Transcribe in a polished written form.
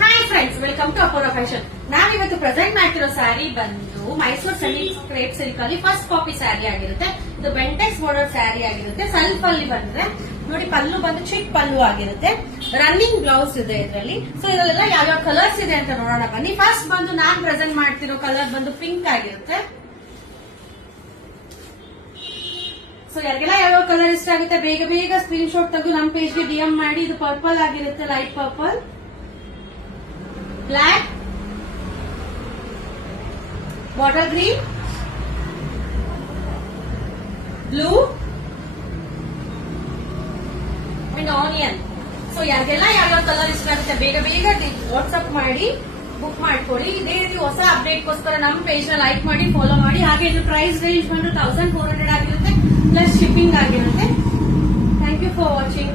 Hi friends, welcome to Apollo fashion. ನಾವಿವತ್ತು present ಮಾಡ್ತಿರೋ ಸ್ಯಾರಿ ಬಂದು ಮೈಸೂರು ಸೆಮಿ ಕ್ರೇಪ್ ಸಿಲ್ಕ್ ಅಲ್ಲಿ ಫಸ್ಟ್ ಕಾಪಿ ಸ್ಯಾರಿ ಆಗಿರುತ್ತೆ. ಇದು ಬೆಂಟೆಕ್ಸ್ ಬಾರ್ಡರ್ ಸ್ಯಾರಿ ಆಗಿರುತ್ತೆ. ಸೆಲ್ಫ್ ಅಲ್ಲಿ ಬಂದ್ರೆ ನೋಡಿ, ಪಲ್ಲು ಬಂದು ಚಿಕ್ ಪಲ್ಲು ಆಗಿರುತ್ತೆ. ರನ್ನಿಂಗ್ ಬ್ಲೌಸ್ ಇದೆ ಇದರಲ್ಲಿ. ಸೊ ಇದರಲ್ಲೆಲ್ಲ ಯಾವ್ಯಾವ ಕಲರ್ಸ್ ಇದೆ ಅಂತ ನೋಡೋಣ ಬನ್ನಿ. ಫಸ್ಟ್ ಬಂದು ನಾನ್ ಪ್ರೆಸೆಂಟ್ ಮಾಡ್ತಿರೋ ಕಲರ್ ಬಂದು ಪಿಂಕ್ ಆಗಿರುತ್ತೆ. ಸೊ ಯಾರಿಗೆಲ್ಲ ಯಾವ್ಯಾವ ಕಲರ್ ಇಷ್ಟ ಆಗುತ್ತೆ ಬೇಗ ಬೇಗ ಸ್ಕ್ರೀನ್ ಶಾಟ್ ತೆಗೆದು ನಮ್ ಪೇಜ್ಗೆ ಡಿಎಂ ಮಾಡಿ. ಇದು ಪರ್ಪಲ್ ಆಗಿರುತ್ತೆ, light purple, black, bottle green, blue and onion. So ಯಾರಿಗೆಲ್ಲ ಯಾವ್ಯಾವ ಕಲರ್ ಇಷ್ಟ ಆಗುತ್ತೆ ಬೇಗ ಬೇಗ ವಾಟ್ಸ್ಆಪ್ ಮಾಡಿ ಬುಕ್ ಮಾಡ್ಕೊಳ್ಳಿ. ಇದೇ ರೀತಿ ಹೊಸ ಅಪ್ಡೇಟ್ಗೋಸ್ಕರ ನಮ್ಮ ಪೇಜ್ ನ ಲೈಕ್ ಮಾಡಿ, ಫಾಲೋ ಮಾಡಿ. ಹಾಗೆ ಇದು ಪ್ರೈಸ್ ರೇಂಜ್ ಬಂದು 1400 ಆಗಿರುತ್ತೆ, ಪ್ಲಸ್ ಶಿಪ್ಪಿಂಗ್ ಆಗಿರುತ್ತೆ. Thank you for watching.